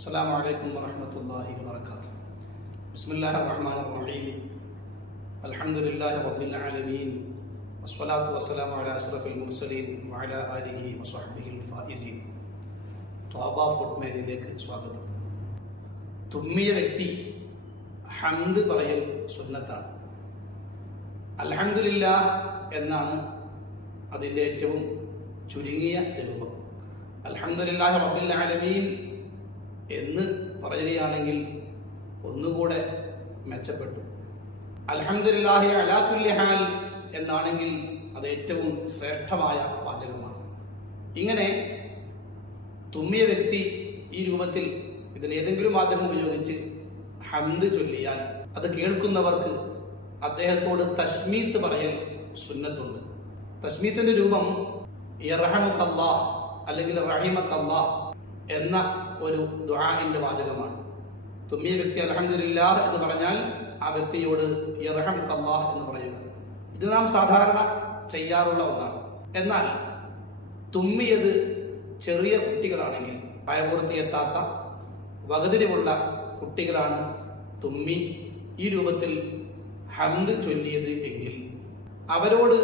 السلام عليكم ورحمة الله وبركاته. بسم الله الرحمن الرحيم. الحمد لله رب العالمين والصلاة والسلام على أشرف المرسلين وعلى آله وصحبه الفائزين. ത്വാബ ഫുഡ്മേനിലേക്ക് സ്വാഗതം. തുമ്മിയ വ്യക്തി ഹംദ് പറയൽ സുന്നത്താണ്. അൽഹംദുലില്ലാഹ് എന്നാണ് അതിൻ്റെ ഏറ്റവും ചുരുങ്ങിയ രൂപം. അൽഹംദുലില്ലാഹി റബ്ബിൽ ആലമീൻ എന്ന് പറയുകയാണെങ്കിൽ ഒന്നുകൂടെ മെച്ചപ്പെട്ടു. അൽഹംദുലില്ലാഹി അലാ കുല്ലി ഹാൽ എന്നാണെങ്കിൽ അത് ഏറ്റവും ശ്രേഷ്ഠമായ വാചകമാണ്. ഇങ്ങനെ തുമ്മിയ വ്യക്തി ഈ രൂപത്തിൽ ഇതിലേതെങ്കിലും വാചകം ഉപയോഗിച്ച് ഹംദ് ചൊല്ലിയാൽ അത് കേൾക്കുന്നവർക്ക് അദ്ദേഹത്തോട് തശ്മീത്ത് പറയൽ സുന്നത്തുണ്ട്. തശ്മീത്തിന്റെ രൂപം യർഹമുക്കല്ലാഹ് അല്ലെങ്കിൽ റഹിമക്കല്ലാഹ് എന്ന ഒരു ദുആഇന്റെ വാചകമാണ്. തുമ്മിയ വ്യക്തി അൽഹംദുലില്ലാഹ് എന്ന് പറഞ്ഞാൽ ആ വ്യക്തിയോട് യർഹമുക്കല്ലാഹ് എന്ന് പറയുക. ഇത് നാം സാധാരണ ചെയ്യാറുള്ള ഒന്നാണ്. എന്നാൽ തുമ്മിയത് ചെറിയ കുട്ടികളാണെങ്കിൽ, പ്രായപൂർത്തിയെത്താത്ത വകതിരിവുള്ള കുട്ടികളാണ് തുമ്മി ഈ രൂപത്തിൽ ഹംദ് ചൊല്ലിയത് എങ്കിൽ അവരോട്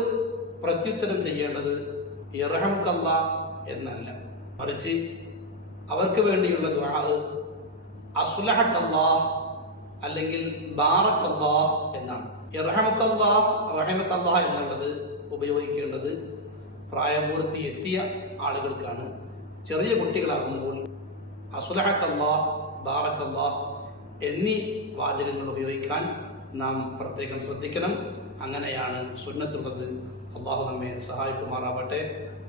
പ്രത്യുത്തരം ചെയ്യേണ്ടത് യർഹമുക്കല്ലാഹ് എന്നല്ല, മറിച്ച് അവർക്ക് വേണ്ടിയുള്ള ദുആ അസ്ലഹക്കല്ലാഹ് അല്ലെങ്കിൽ ബാറക്കല്ലാഹ് എന്നാണ്. യർഹമുക്കല്ലാഹ് റഹിമക്കല്ലാഹ് എന്നുള്ളത് ഉപയോഗിക്കേണ്ടത് പ്രായപൂർത്തി എത്തിയ ആളുകൾക്കാണ്. ചെറിയ കുട്ടികളാകുമ്പോൾ അസ്ലഹക്കല്ലാഹ് ബാറക്കല്ലാഹ് എന്നീ വാചകങ്ങൾ ഉപയോഗിക്കാൻ നാം പ്രത്യേകം ശ്രദ്ധിക്കണം. അങ്ങനെയാണ് സുന്നത്തുള്ളത്. അല്ലാഹു നമ്മെ സഹായിക്കുമാറാവട്ടെ.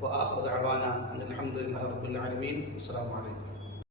വആഖിറു ദഅവാനാ അനിൽ ഹംദുലില്ലാഹി റബ്ബിൽ ആലമീൻ. അസ്സലാമു അലൈക്കും.